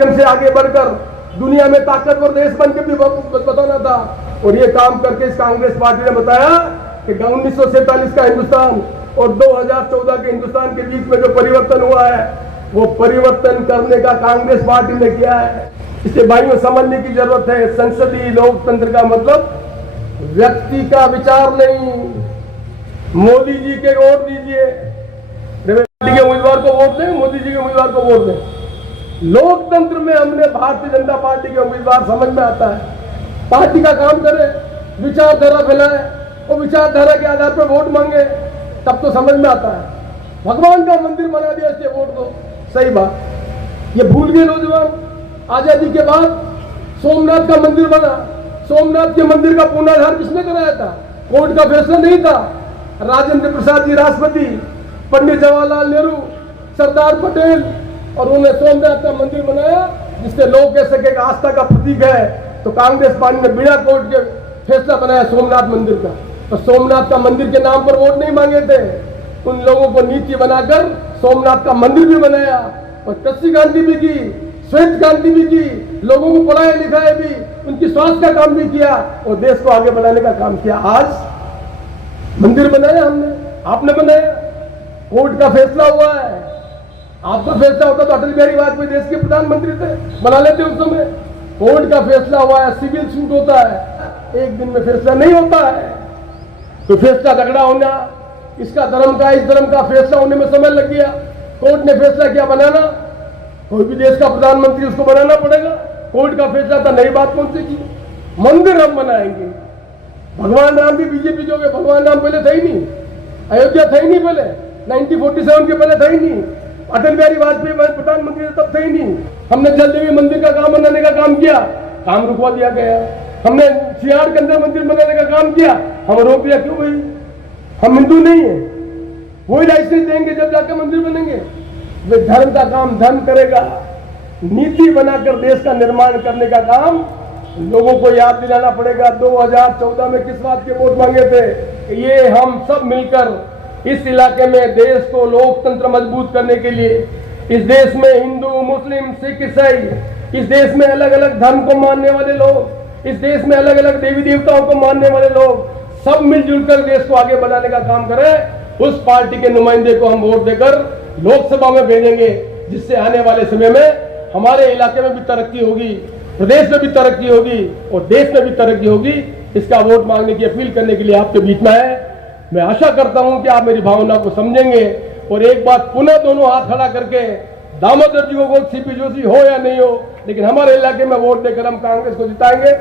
से आगे बढ़कर दुनिया में ताकतवर देश बन के भी बताना था। और ये काम करके इस कांग्रेस पार्टी ने बताया कि 1947 का हिंदुस्तान और 2014 के हिंदुस्तान के बीच में जो परिवर्तन हुआ है वो परिवर्तन करने का कांग्रेस पार्टी ने किया है। इसे भाइयों समझने की जरूरत है। संसदीय लोकतंत्र का मतलब व्यक्ति का विचार नहीं। मोदी जी के वोट दीजिए, के उम्मीदवार को वोट दें, मोदी जी के उम्मीदवार को वोट दें। लोकतंत्र में हमने भारतीय जनता पार्टी के उम्मीदवार समझ में आता है। पार्टी का काम करे, विचारधारा फैलाए और विचारधारा के आधार पर वोट मांगे, तब तो समझ में आता है। भगवान का मंदिर बना दिया, इसलिए वोट दो, सही बात। ये भूल गए नौजवान। आजादी के बाद सोमनाथ का मंदिर बना। सोमनाथ के मंदिर का पुनर्द्वार किसने कराया था? कोर्ट का फैसला नहीं था। राजेंद्र प्रसाद जी राष्ट्रपति, पंडित जवाहरलाल नेहरू, सरदार पटेल, और उन्होंने सोमनाथ का मंदिर बनाया जिससे लोग कह सके आस्था का प्रतीक है। तो कांग्रेस पार्टी ने बिना कोर्ट के फैसला बनाया सोमनाथ मंदिर का। तो सोमनाथ का मंदिर के नाम पर वोट नहीं मांगे थे। उन लोगों को नीति बनाकर सोमनाथ का मंदिर भी बनाया और कृषि क्रांति भी की, श्वेत क्रांति भी की, लोगों को पढ़ाया लिखाया भी, उनकी स्वास्थ्य का काम भी किया और देश को आगे बढ़ाने का काम किया। आज मंदिर बनाया हमने, आपने बनाया, कोर्ट का फैसला हुआ है। आपका फैसला होता तो अटल बिहारी वाजपेयी देश के प्रधानमंत्री थे, बना लेते उस समय। कोर्ट का फैसला हुआ है, सिविल सूट होता है, एक दिन में फैसला नहीं होता है। तो फैसला झगड़ा होना, इसका धर्म का, इस धर्म का फैसला होने में समय लग गया। कोर्ट ने फैसला किया बनाना, कोई भी देश का प्रधानमंत्री उसको बनाना पड़ेगा। कोर्ट का फैसला था, नई बात पहुंचेगी, मंदिर हम बनाएंगे। भगवान राम भी बीजेपी के हो गए। भगवान राम पहले थे ही नहीं, अयोध्या थे ही नहीं, पहले 1947 के पहले थे ही नहीं। अटल बिहारी वाजपेयी प्रधानमंत्री तब थे ही नहीं। हमने जल्दी में मंदिर का काम बनाने का काम किया, काम रुकवा दिया गया। हमने सियार के अंदर मंदिर बनाने का काम किया, हम रोक दिया। क्यों भाई? हम हिंदू नहीं है, वही लाइसेंस देंगे जब जाकर मंदिर बनेंगे। वे धर्म का काम धर्म करेगा। नीति बनाकर देश का निर्माण करने का काम लोगों को याद दिलाना पड़ेगा। 2014 में किस बात के वोट मांगे थे? ये हम सब मिलकर इस इलाके में देश को लोकतंत्र मजबूत करने के लिए, इस देश में हिंदू, मुस्लिम, सिख, ईसाई, इस देश में अलग अलग धर्म को मानने वाले लोग, इस देश में अलग अलग देवी देवताओं को मानने वाले लोग, सब मिलजुल कर देश को आगे बढ़ाने का काम करें। उस पार्टी के नुमाइंदे को हम वोट देकर लोकसभा में भेजेंगे, जिससे आने वाले समय में हमारे इलाके में भी तरक्की होगी, प्रदेश में भी तरक्की होगी और देश में भी तरक्की होगी। इसका वोट मांगने की अपील करने के लिए आपके बीच में है। मैं आशा करता हूं कि आप मेरी भावना को समझेंगे। और एक बात पुनः दोनों हाथ खड़ा करके, दामोदर जी को वोट सीपी जोशी हो या नहीं हो, लेकिन हमारे इलाके में वोट देकर हम कांग्रेस को जिताएंगे।